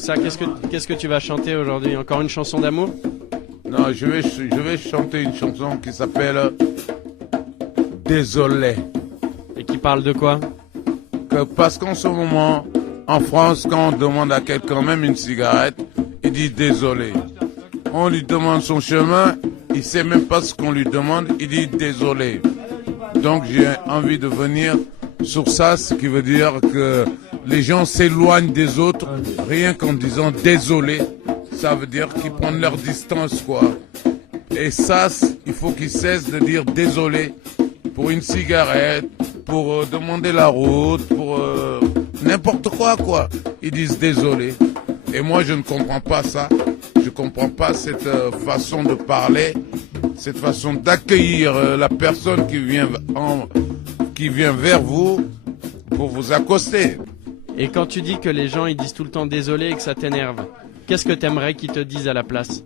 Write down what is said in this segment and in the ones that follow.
Moussa, qu'est-ce que tu vas chanter aujourd'hui? Encore une chanson d'amour? Non, je vais chanter une chanson qui s'appelle Désolé. Et qui parle de quoi? Parce qu'en ce moment, en France, quand on demande à quelqu'un même une cigarette, il dit désolé. On lui demande son chemin, il sait même pas ce qu'on lui demande, il dit désolé. Donc j'ai envie de venir sur ça, ce qui veut dire que les gens s'éloignent des autres rien qu'en disant désolé. Ça veut dire qu'ils prennent leur distance, quoi. Et ça, il faut qu'ils cessent de dire désolé pour une cigarette, pour demander la route, pour n'importe quoi, quoi. Ils disent désolé. Et moi, je ne comprends pas ça. Je comprends pas cette façon de parler, cette façon d'accueillir la personne qui vient vers vous pour vous accoster. Et quand tu dis que les gens ils disent tout le temps désolé et que ça t'énerve, qu'est-ce que t'aimerais qu'ils te disent à la place?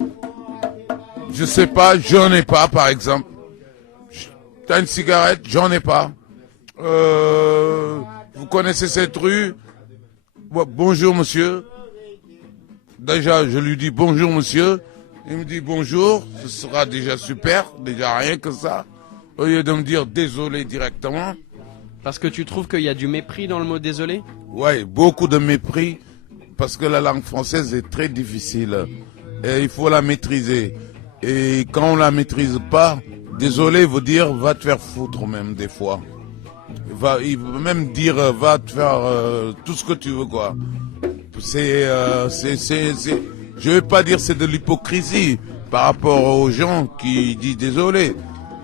Je sais pas, j'en ai pas, par exemple. T'as une cigarette? J'en ai pas. Vous connaissez cette rue? Bonjour, monsieur. Déjà, je lui dis bonjour, monsieur. Il me dit bonjour. Ce sera déjà super. Déjà rien que ça. Au lieu de me dire désolé directement. Parce que tu trouves qu'il y a du mépris dans le mot désolé? Ouais, beaucoup de mépris. Parce que la langue française est très difficile. Et il faut la maîtriser. Et quand on la maîtrise pas, désolé veut dire va te faire foutre même des fois. Il veut même dire va te faire tout ce que tu veux, quoi. Je vais pas dire c'est de l'hypocrisie par rapport aux gens qui disent désolé,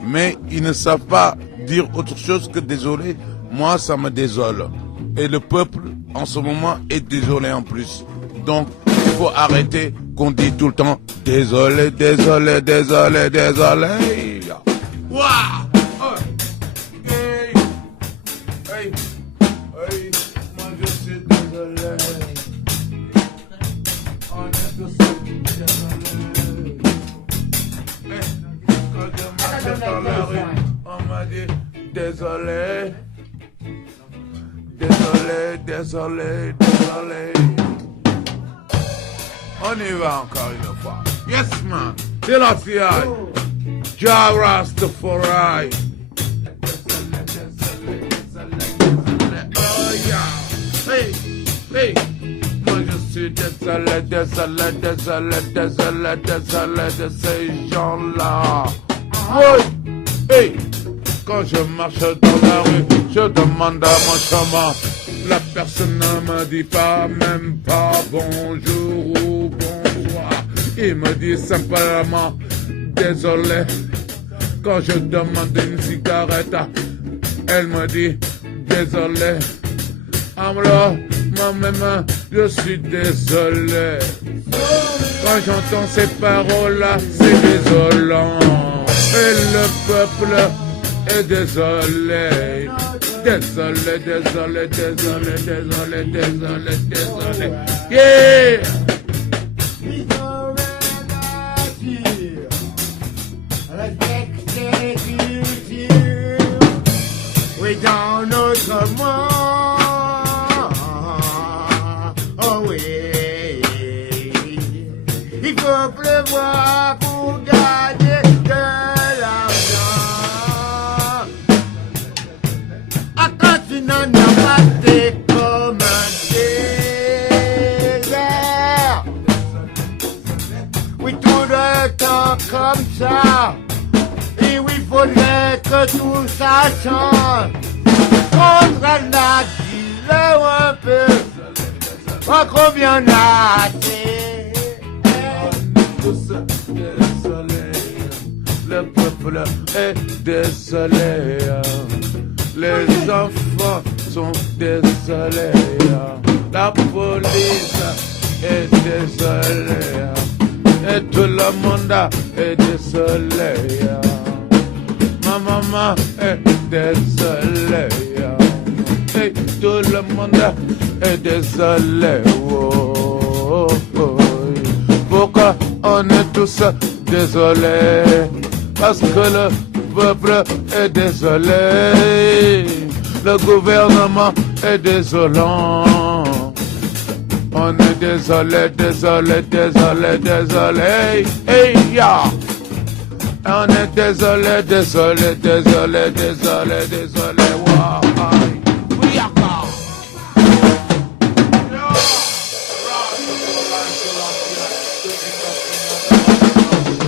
mais ils ne savent pas dire autre chose que désolé. Moi, ça me désole. Et le peuple, en ce moment, est désolé en plus. Donc, il faut arrêter qu'on dit tout le temps désolé, désolé, désolé, désolé. Waouh! Hey! Hey! Hey! Moi, je suis désolé. On est tous désolés. Quand je marchais dans la rue, on m'a dit désolé. Désolé, désolé, désolé. On y va encore une fois. Yes, man. C'est la CIA. Jah Rastafari. Oh, yeah. Hey, hey. Moi, je suis désolé, désolé, désolé, désolé, désolé de ces gens-là. Oui. Hey. Quand je marche dans la rue, je demande à mon chemin. La personne ne me dit pas, même pas bonjour ou bonsoir. Il me dit simplement désolé. Quand je demande une cigarette, elle me dit désolé. Alors, moi-même, je suis désolé. Quand j'entends ces paroles-là, c'est désolant. Et le peuple est désolé. Désolé, désolé, désolé, désolé, désolé, désolé. Yeah! Oui, dans notre monde, oh oui, il faut pleuvoir pour gagner de l'argent. Ah, quand tu n'en as pas, t'es comme un désert. Oui, tout le temps comme ça. Et oui, faudrait que tout ça change. Contre la ville un peu. Pas combien on a assez. Tous désolés, le peuple est désolé. Les enfants sont désolés. La police est désolée. Et tout le monde est désolé. Ma maman est désolée. Et tout le monde est désolé. Oh, oh, oh. Pourquoi on est tous désolés? Parce que le peuple est désolé. Le gouvernement est désolant. On est désolé, désolé, désolé, désolé. Hey, hey, ya. On est désolé, désolé, désolé, désolé, désolé. Wow, aïe. Oui, encore.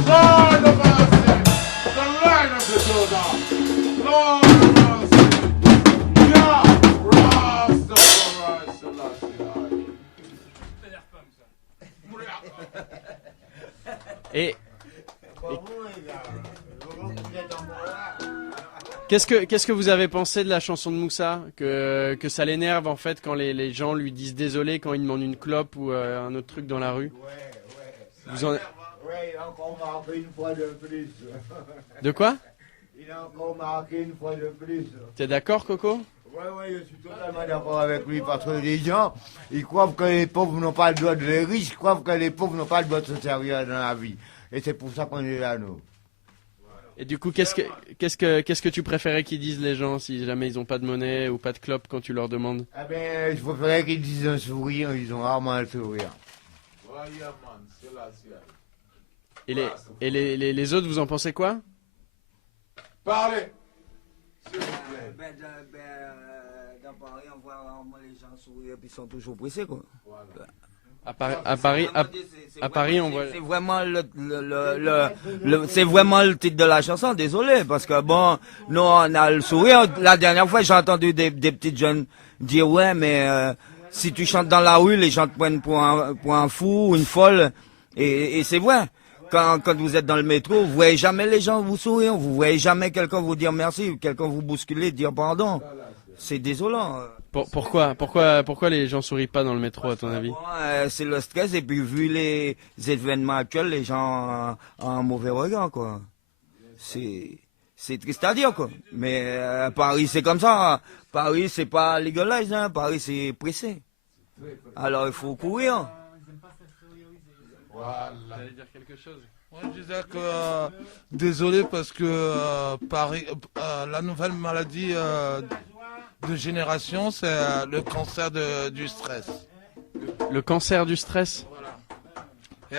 Lord of mercy, the lion of the Judah. Lord of mercy, yeah, Rastafari Selassie. Et qu'est-ce que vous avez pensé de la chanson de Moussa? Que ça l'énerve en fait quand les gens lui disent désolé quand il demande une clope ou un autre truc dans la rue? Vous en... Ouais, il a encore marqué une fois de plus. De quoi? Il a encore marqué une fois de plus. T'es d'accord, Coco? Ouais, je suis totalement d'accord avec lui parce que les gens, ils croient que les pauvres n'ont pas le droit de les riches, croient que les pauvres n'ont pas le droit de se servir dans la vie. Et c'est pour ça qu'on est là, nous. Et du coup, qu'est-ce que tu préférais qu'ils disent les gens si jamais ils n'ont pas de monnaie ou pas de clope quand tu leur demandes? Eh bien, je préférais qu'ils disent un sourire, ils ont rarement un sourire. Et les autres, vous en pensez quoi? Parlez. Dans Paris, on voit rarement les gens sourire et puis ils sont toujours pressés, quoi. À Paris, on voit... C'est vraiment c'est vraiment le titre de la chanson, désolé, parce que bon, nous on a le sourire. La dernière fois, j'ai entendu des petites jeunes dire ouais, mais si tu chantes dans la rue, les gens te prennent pour un fou ou une folle. Et c'est vrai. Quand vous êtes dans le métro, vous voyez jamais les gens vous sourire, vous voyez jamais quelqu'un vous dire merci, quelqu'un vous bousculer, dire pardon. C'est désolant. Pourquoi les gens sourient pas dans le métro à ton avis? C'est le stress et puis vu les événements actuels, les gens ont un mauvais regard, quoi. C'est triste à dire, quoi. Mais Paris c'est comme ça. Paris c'est pas legalized, hein. Paris c'est pressé. Alors il faut courir. Voilà. Vous allez dire quelque chose? Moi, je disais que désolé parce que Paris, la nouvelle maladie de génération, c'est le cancer du stress. Le cancer du stress? Et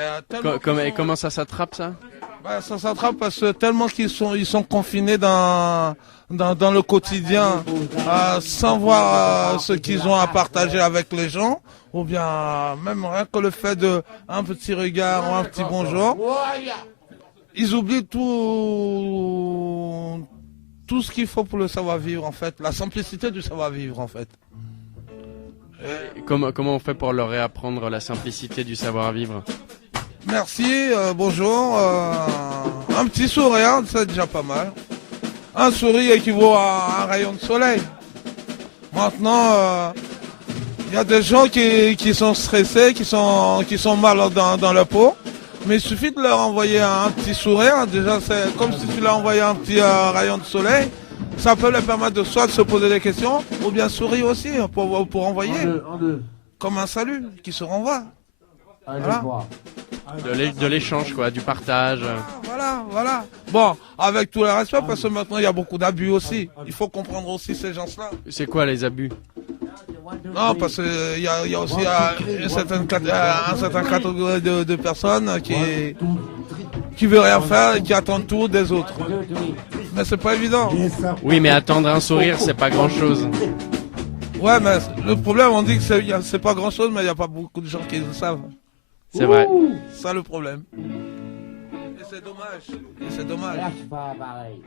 comment ça s'attrape ça? Bah, ça s'attrape parce que tellement qu'ils sont confinés dans le quotidien, sans voir ce qu'ils ont à partager avec les gens. Ou bien même rien que le fait de un petit regard ou un petit bonjour, ils oublient tout ce qu'il faut pour le savoir-vivre en fait, la simplicité du savoir-vivre en fait. Comment on fait pour leur réapprendre la simplicité du savoir-vivre? Merci, bonjour, un petit sourire, c'est déjà pas mal. Un sourire équivaut à un rayon de soleil. Maintenant, il y a des gens qui sont stressés, qui sont mal dans leur peau, mais il suffit de leur envoyer un petit sourire. Déjà, c'est comme si tu leur envoyais un petit rayon de soleil. Ça peut leur permettre de soit de se poser des questions, ou bien sourire aussi pour envoyer. Comme un salut qui se renvoie. Voilà. De l'échange, quoi, du partage. Voilà. Bon, avec tout le respect, parce que maintenant il y a beaucoup d'abus aussi. Il faut comprendre aussi ces gens-là. C'est quoi les abus? Non, parce qu'il y a aussi une certaine catégorie de personnes qui veut rien faire et qui attendent tout des autres. Mais c'est pas évident. Oui, mais attendre un sourire, c'est pas grand-chose. Ouais, mais le problème, on dit que c'est pas grand-chose, mais il n'y a pas beaucoup de gens qui le savent. C'est vrai. C'est ça le problème. Et c'est dommage. Là, c'est pas pareil.